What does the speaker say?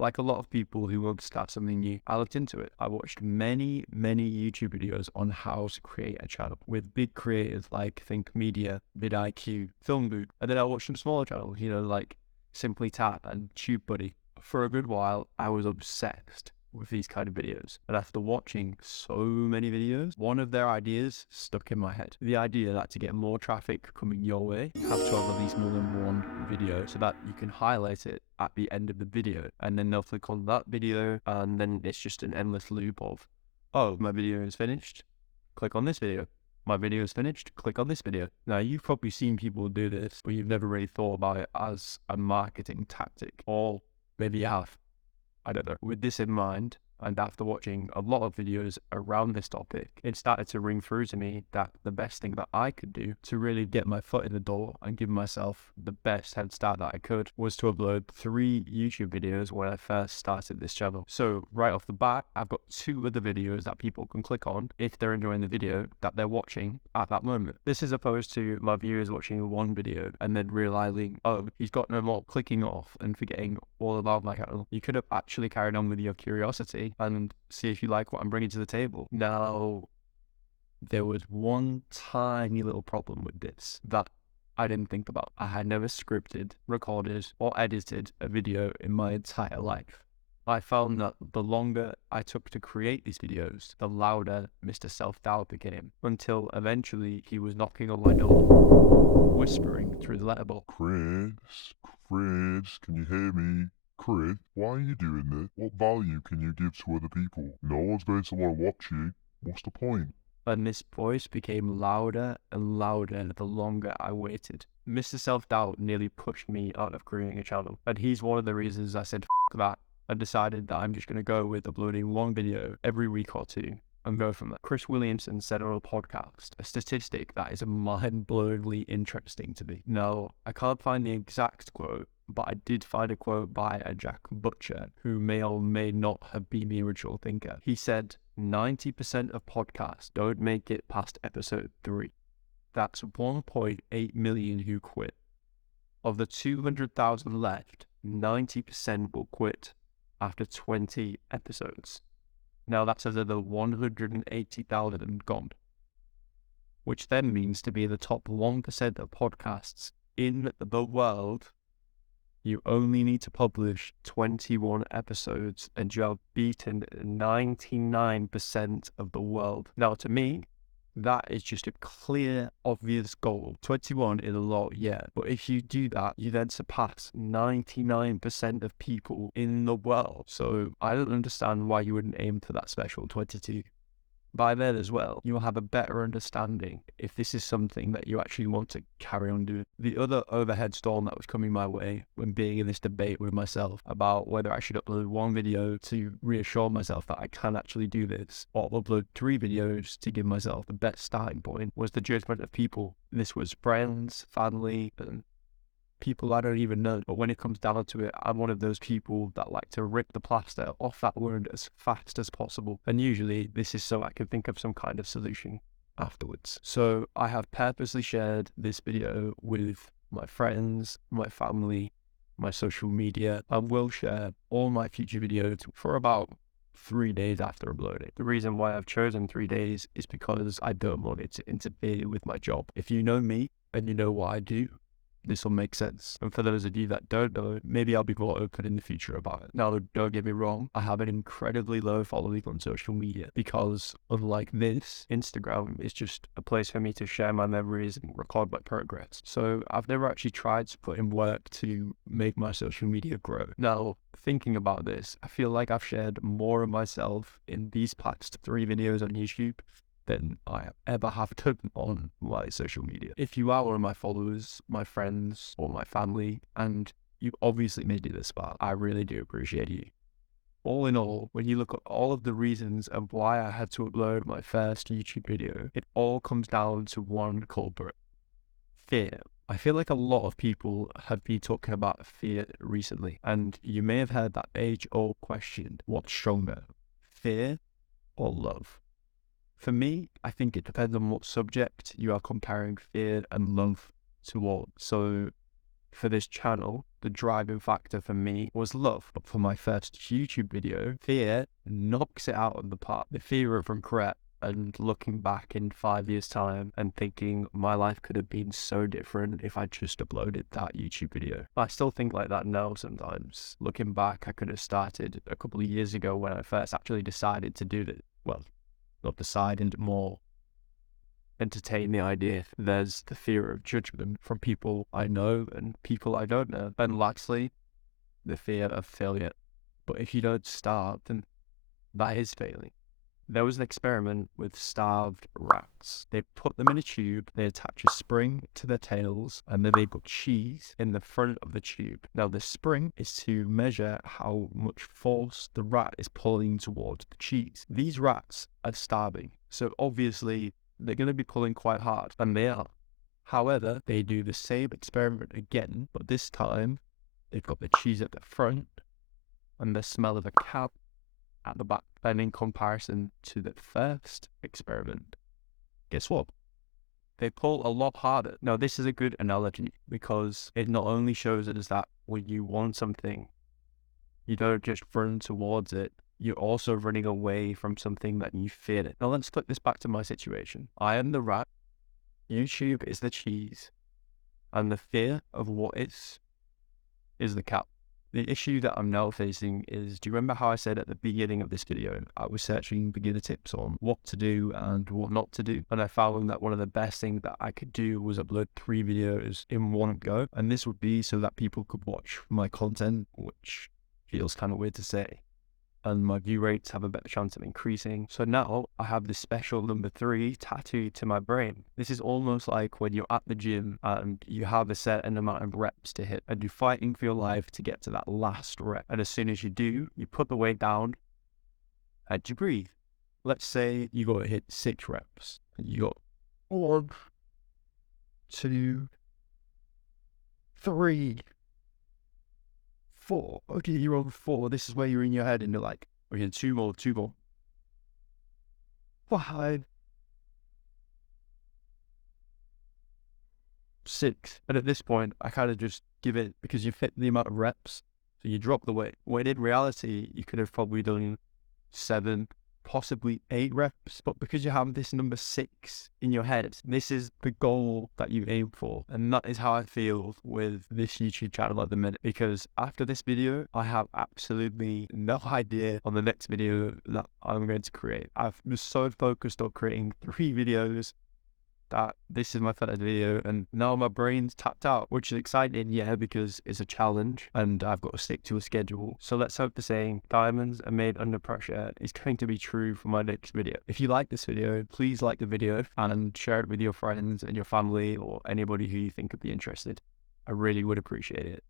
Like a lot of people who want to start something new, I looked into it. I watched many YouTube videos on how to create a channel with big creators like Think Media, vidIQ, Film Boot, and then I watched some smaller channels, like Simply Tap and TubeBuddy. For a good while, I was obsessed with these kind of videos. And after watching so many videos, one of their ideas stuck in my head. The idea that to get more traffic coming your way, you have to have at least more than one video so that you can highlight it at the end of the video. And then they'll click on that video, and then it's just an endless loop of, oh, my video is finished. Click on this video. My video is finished. Click on this video. Now, you've probably seen people do this, but you've never really thought about it as a marketing tactic. Or maybe you have. I don't know. With this in mind, and after watching a lot of videos around this topic, it started to ring through to me that the best thing that I could do to really get my foot in the door and give myself the best head start that I could was to upload 3 YouTube videos when I first started this channel. So right off the bat, I've got 2 other videos that people can click on if they're enjoying the video that they're watching at that moment. This is opposed to my viewers watching one video and then realizing, oh, he's got no more, clicking off and forgetting all about my channel. You could have actually carried on with your curiosity and see if you like what I'm bringing to the table. Now, there was one tiny little problem with this that I didn't think about. I had never scripted, recorded, or edited a video in my entire life. I found that the longer I took to create these videos, the louder Mr. Self-Doubt became, until eventually he was knocking on my door, whispering through the letterbox. Chris, can you hear me? Chris, why are you doing this? What value can you give to other people? No one's going to want to watch you. What's the point? And this voice became louder and louder the longer I waited. Mr. Self-Doubt nearly pushed me out of creating a channel, and he's one of the reasons I said f that and decided that I'm just going to go with uploading one video every week or 2 and go from there. Chris Williamson said on a podcast a statistic that is mind-blowingly interesting to me. Now, I can't find the exact quote, but I did find a quote by a Jack Butcher, who may or may not have been the original thinker. He said, 90% of podcasts don't make it past episode 3. That's 1.8 million who quit. Of the 200,000 left, 90% will quit after 20 episodes. Now that's another 180,000 gone, which then means to be the top 1% of podcasts in the world, you only need to publish 21 episodes and you have beaten 99% of the world. Now, to me, that is just a clear, obvious goal. 21 is a lot, yeah. But if you do that, you then surpass 99% of people in the world. So I don't understand why you wouldn't aim for that special 22. By then as well, you'll have a better understanding if this is something that you actually want to carry on doing. The other overhead storm that was coming my way when being in this debate with myself about whether I should upload one video to reassure myself that I can actually do this, or upload 3 videos to give myself the best starting point, was the judgment of people. This was friends, family, and people I don't even know. But when it comes down to it, I'm one of those people that like to rip the plaster off that wound as fast as possible. And usually this is so I can think of some kind of solution afterwards. So I have purposely shared this video with my friends, my family, my social media, and will share all my future videos for about 3 days after uploading. The reason why I've chosen 3 days is because I don't want it to interfere with my job. If you know me and you know what I do, this will make sense. And for those of you that don't know, maybe I'll be more open in the future about it. Now, don't get me wrong, I have an incredibly low following on social media because unlike this, Instagram is just a place for me to share my memories and record my progress. So I've never actually tried to put in work to make my social media grow. Now, thinking about this, I feel like I've shared more of myself in these past 3 videos on YouTube than I ever have done on my social media. If you are one of my followers, my friends, or my family, and you obviously made it this far, I really do appreciate you. All in all, when you look at all of the reasons of why I had to upload my first YouTube video, it all comes down to one culprit: fear. I feel like a lot of people have been talking about fear recently, and you may have heard that age-old question, what's stronger, fear or love? For me, I think it depends on what subject you are comparing fear and love towards. So for this channel, the driving factor for me was love. But for my first YouTube video, fear knocks it out of the park. The fear of regret and looking back in 5 years' time and thinking my life could have been so different if I just uploaded that YouTube video. I still think like that now sometimes. Looking back, I could have started a couple of years ago when I first actually decided to do this. Well, not decided, more entertain the idea. There's the fear of judgment from people I know and people I don't know. And lastly, the fear of failure. But if you don't start, then that is failing. There was an experiment with starved rats. They put them in a tube, they attach a spring to their tails, and then they put cheese in the front of the tube. Now the spring is to measure how much force the rat is pulling towards the cheese. These rats are starving, so obviously they're going to be pulling quite hard, and they are. However, they do the same experiment again, but this time they've got the cheese at the front and the smell of a cow at the back. And in comparison to the first experiment, guess what? They pull a lot harder. Now, this is a good analogy because it not only shows us that when you want something, you don't just run towards it, you're also running away from something that you fear. Now, let's flip this back to my situation. I am the rat, YouTube is the cheese, and the fear of what is the cow. The issue that I'm now facing is, do you remember how I said at the beginning of this video, I was searching beginner tips on what to do and what not to do. And I found that one of the best things that I could do was upload 3 videos in one go. And this would be so that people could watch my content, which feels kind of weird to say. And my view rates have a better chance of increasing. So now I have this special number 3 tattooed to my brain. This is almost like when you're at the gym and you have a certain amount of reps to hit and you're fighting for your life to get to that last rep. And as soon as you do, you put the weight down and you breathe. Let's say you got to hit 6 reps and you got 1, 2, 3, 4. Okay, you're on 4. This is where you're in your head and you're like, okay, 2 more, 2 more. 5, 6. And at this point, I kind of just give it because you've hit the amount of reps. So you drop the weight. When in reality, you could have probably done 7, possibly 8 reps. But because you have this number 6 in your head, this is the goal that you aim for. And that is how I feel with this YouTube channel at the minute. Because after this video, I have absolutely no idea on the next video that I'm going to create. I've been so focused on creating 3 videos that this is my first video, and now my brain's tapped out, which is exciting, yeah, because it's a challenge and I've got to stick to a schedule. So let's hope the saying, diamonds are made under pressure, is going to be true for my next video. If you like this video, please like the video and share it with your friends and your family or anybody who you think could be interested. I really would appreciate it.